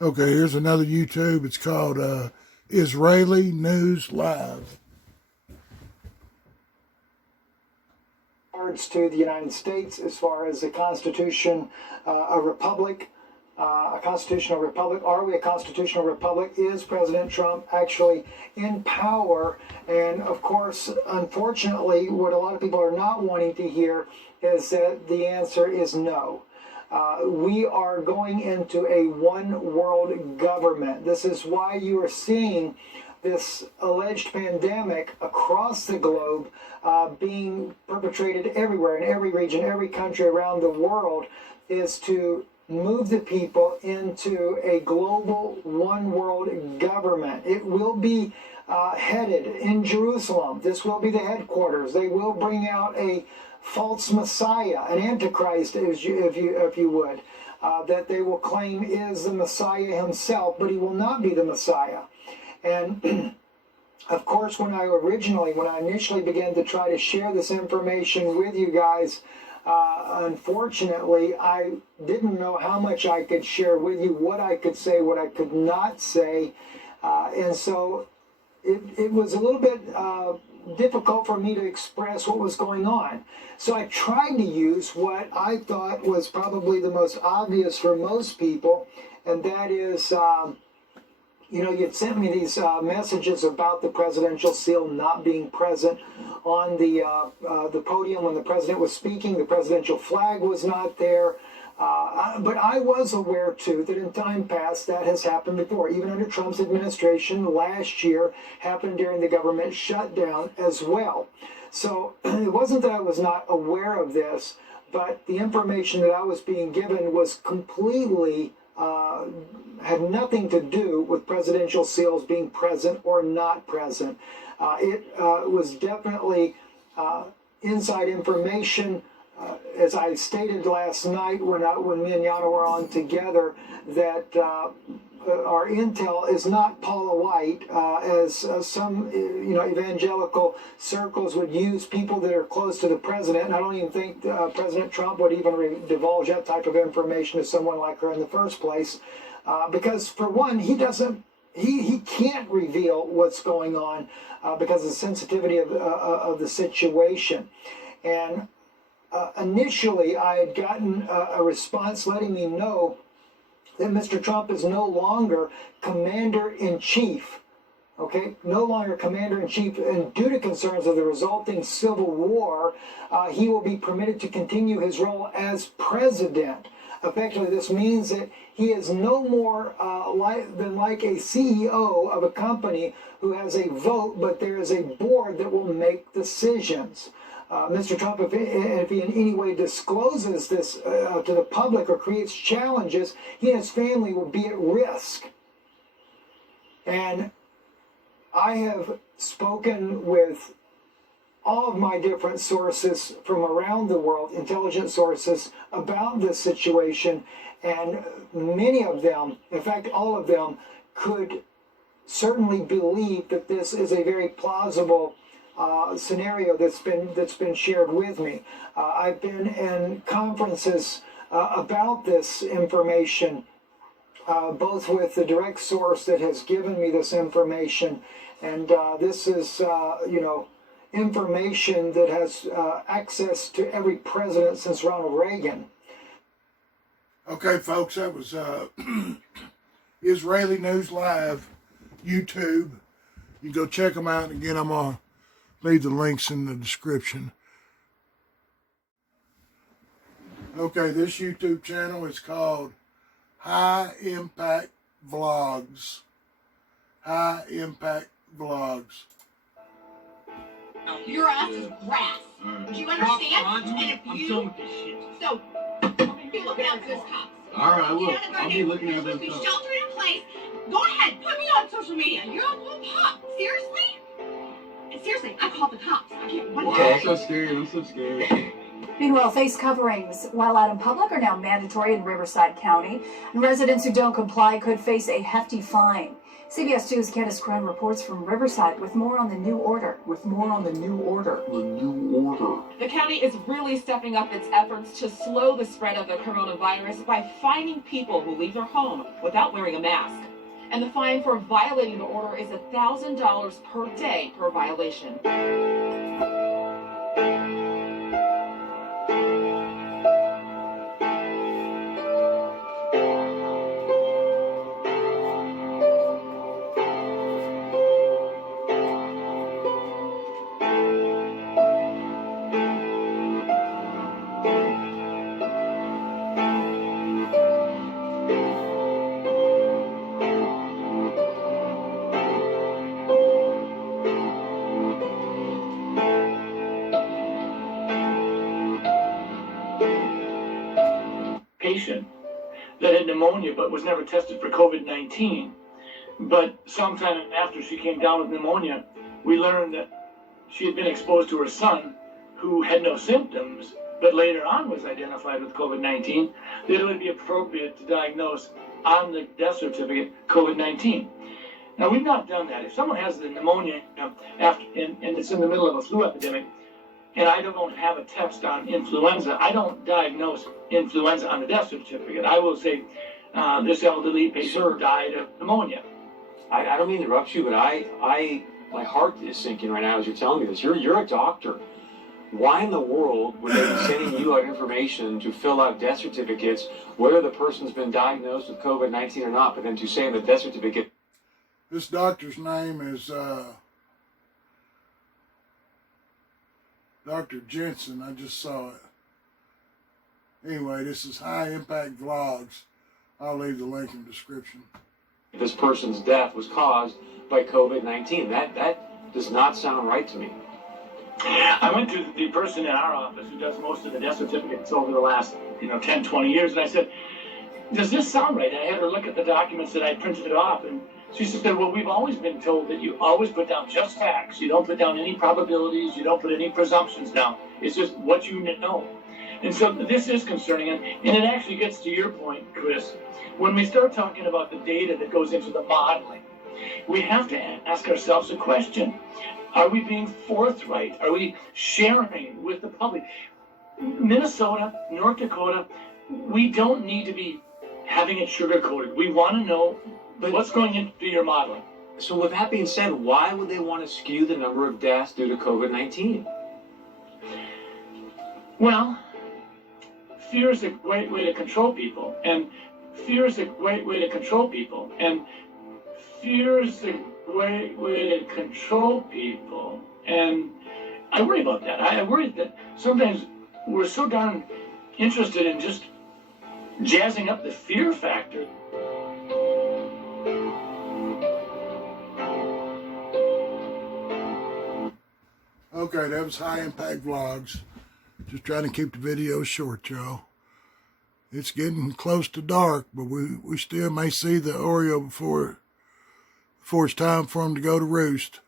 Okay, here's another YouTube. It's called Israeli News Live. To the United States, as far as the Constitution, a republic, a constitutional republic. Are we a constitutional republic? Is President Trump actually in power? And of course, unfortunately, what a lot of people are not wanting to hear is that the answer is no. We are going into a one world government. This is why you are seeing this alleged pandemic across the globe being perpetrated everywhere, in every region, every country around the world, is to move the people into a global one world government. It will be headed in Jerusalem. This will be the headquarters. They will bring out a false Messiah, an Antichrist, if you would, that they will claim is the Messiah himself, but he will not be the Messiah. And of course, when I initially began to try to share this information with you guys, unfortunately, I didn't know how much I could share with you, what I could say, what I could not say. And so it was a little bit difficult for me to express what was going on. So I tried to use what I thought was probably the most obvious for most people, and that is, you'd sent me these messages about the presidential seal not being present on the podium when the president was speaking. The presidential flag was not there. But I was aware, too, that in time past that has happened before. Even under Trump's administration last year, happened during the government shutdown as well. So it wasn't that I was not aware of this, but the information that I was being given was completely had nothing to do with presidential seals being present or not present. It was definitely inside information. As I stated last night when me and Yana were on together, that our intel is not Paula White, as some evangelical circles would use people that are close to the president. And I don't even think President Trump would even divulge that type of information to someone like her in the first place, because for one, he can't reveal what's going on because of the sensitivity of the situation. And initially, I had gotten a response letting me know that Mr. Trump is no longer commander-in-chief, okay? No longer commander-in-chief, and due to concerns of the resulting civil war, he will be permitted to continue his role as president. Effectively, this means that he is no more than like a CEO of a company who has a vote, but there is a board that will make decisions. Mr. Trump, if he in any way discloses this to the public or creates challenges, he and his family will be at risk. And I have spoken with all of my different sources from around the world, intelligence sources, about this situation, and many of them, in fact all of them, could certainly believe that this is a very plausible scenario that's been shared with me. I've been in conferences about this information, both with the direct source that has given me this information, and this is information that has access to every president since Ronald Reagan. Okay, folks, that was Israeli News Live, YouTube. You can go check them out. And again, I'm going to leave the links in the description. Okay, this YouTube channel is called High Impact Vlogs. High Impact Vlogs. Your ass is grass. Do you understand? And if you... I'm done with this shit. So, be looking out for those cops. Alright, I will. I'll be looking at those those cops. cops. Shelter in place. Go ahead, put me on social media. You're a little pop. Seriously? And seriously, I called the cops. I can't... Wow, I'm so scared. I'm so scared. Meanwhile, face coverings while out in public are now mandatory in Riverside County, and residents who don't comply could face a hefty fine. CBS 2's Candace Crone reports from Riverside with more on the new order. The county is really stepping up its efforts to slow the spread of the coronavirus by fining people who leave their home without wearing a mask. And the fine for violating the order is $1,000 per day per violation. Patient that had pneumonia but was never tested for COVID-19. But sometime after she came down with pneumonia, we learned that she had been exposed to her son, who had no symptoms, but later on was identified with COVID-19, that it would be appropriate to diagnose on the death certificate COVID-19. Now, we've not done that. If someone has the pneumonia and it's in the middle of a flu epidemic, and I don't have a test on influenza, I don't diagnose influenza on the death certificate. I will say this elderly patient died of pneumonia. I don't mean to interrupt you, but my heart is sinking right now as you're telling me this. You're a doctor. Why in the world would they be sending you out information to fill out death certificates, whether the person's been diagnosed with COVID-19 or not, but then to say in the death certificate... This doctor's name is Dr. Jensen. I just saw it. Anyway, this is High Impact Vlogs. I'll leave the link in the description. This person's death was caused by COVID-19. That does not sound right to me. I went to the person in our office who does most of the death certificates over the last 10, 20 years, and I said, does this sound right? And I had her look at the documents that I printed off, and she said, well, we've always been told that you always put down just facts. You don't put down any probabilities. You don't put any presumptions down. It's just what you know. And so this is concerning, and it actually gets to your point, Chris. When we start talking about the data that goes into the modeling, we have to ask ourselves a question. Are we being forthright? Are we sharing with the public? Minnesota, North Dakota, we don't need to be having it sugar-coated. We want to know what's going into your modeling. So with that being said, why would they want to skew the number of deaths due to COVID-19? Well, fear is a great way to control people, and fear is a great way to control people, and fear is a great way to control people, and I worry about that. I worry that sometimes we're so darn interested in just jazzing up the fear factor. Okay, that was High Impact Vlogs. Just trying to keep the videos short, y'all. It's getting close to dark, but we still may see the Oriole before it's time for them to go to roost.